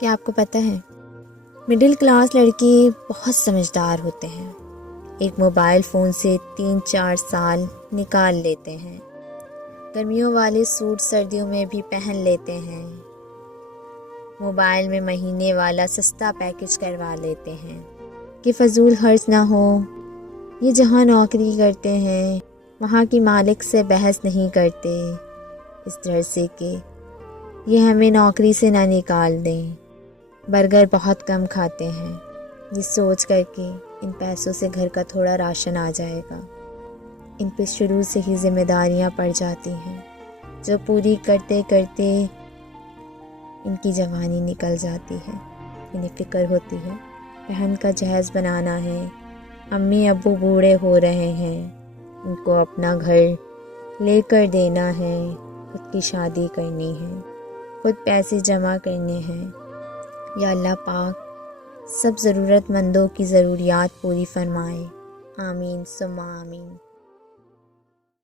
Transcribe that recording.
کیا آپ کو پتہ ہے مڈل کلاس لڑکے بہت سمجھدار ہوتے ہیں، ایک موبائل فون سے 3-4 سال نکال لیتے ہیں، گرمیوں والے سوٹ سردیوں میں بھی پہن لیتے ہیں، موبائل میں مہینے والا سستا پیکج کروا لیتے ہیں کہ فضول خرچ نہ ہو۔ یہ جہاں نوکری کرتے ہیں وہاں کی مالک سے بحث نہیں کرتے، اس طرح سے کہ یہ ہمیں نوکری سے نہ نکال دیں۔ برگر بہت کم کھاتے ہیں، یہ سوچ کر کہ ان پیسوں سے گھر کا تھوڑا راشن آ جائے گا۔ ان پہ شروع سے ہی ذمہ داریاں پڑ جاتی ہیں جو پوری کرتے کرتے ان کی جوانی نکل جاتی ہے۔ انہیں فکر ہوتی ہے بہن کا جہیز بنانا ہے، امی ابو بوڑھے ہو رہے ہیں، ان کو اپنا گھر لے کر دینا ہے، خود کی شادی کرنی ہے، خود پیسے جمع کرنے ہیں۔ یا اللہ پاک سب ضرورت مندوں کی ضروریات پوری فرمائے، آمین ثم آمین۔